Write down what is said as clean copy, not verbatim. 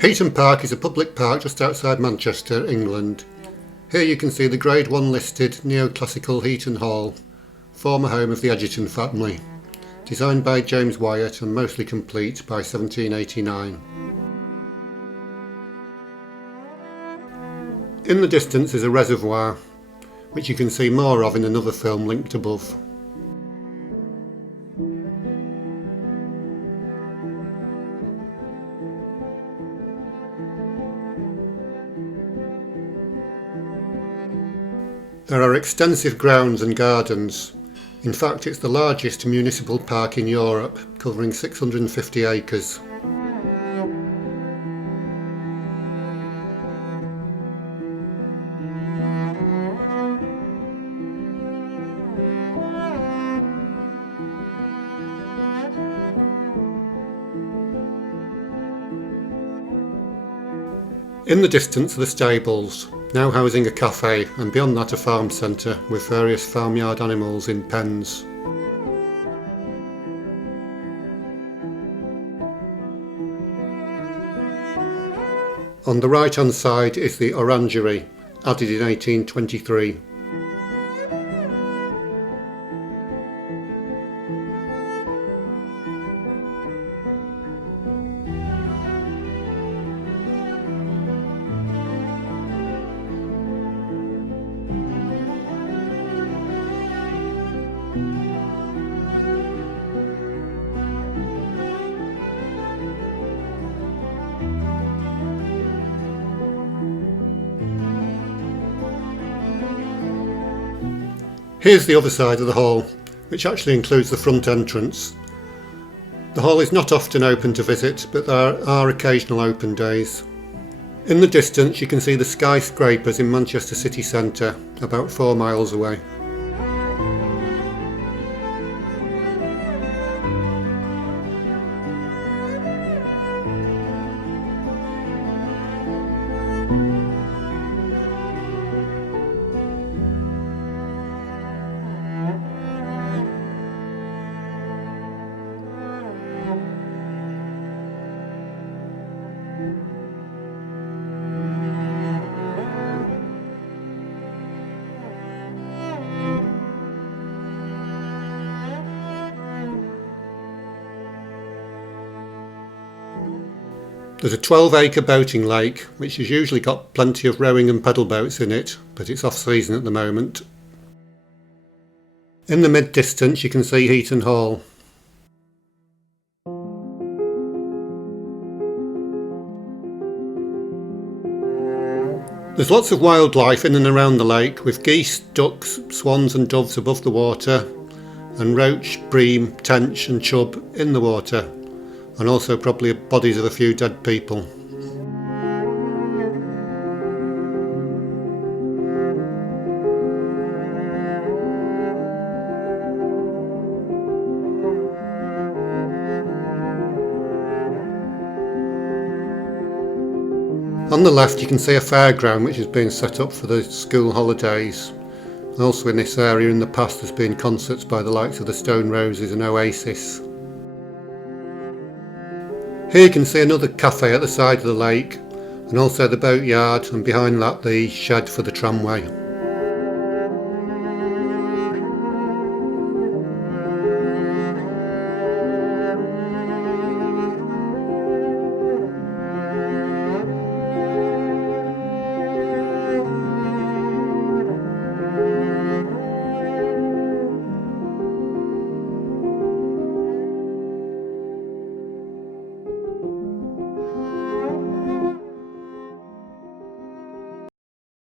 Heaton Park is a public park just outside Manchester, England. Here you can see the Grade 1 listed neoclassical Heaton Hall, former home of the Egerton family, designed by James Wyatt and mostly complete by 1789. In the distance is a reservoir, which you can see more of in another film linked above. There are extensive grounds and gardens. In fact, it's the largest municipal park in Europe, covering 650 acres. In the distance are the stables, now housing a cafe, and beyond that a farm centre with various farmyard animals in pens. On the right hand side is the orangery, added in 1823. Here's the other side of the hall, which actually includes the front entrance. The hall is not often open to visit, but there are occasional open days. In the distance you can see the skyscrapers in Manchester city centre, about 4 miles away. There's a 12-acre boating lake, which has usually got plenty of rowing and pedal boats in it, but it's off-season at the moment. In the mid-distance you can see Heaton Hall. There's lots of wildlife in and around the lake, with geese, ducks, swans and doves above the water, and roach, bream, tench and chub in the water, and also probably bodies of a few dead people. On the left you can see a fairground which is being set up for the school holidays. Also in this area in the past there's been concerts by the likes of the Stone Roses and Oasis. Here you can see another cafe at the side of the lake, and also the boatyard, and behind that the shed for the tramway.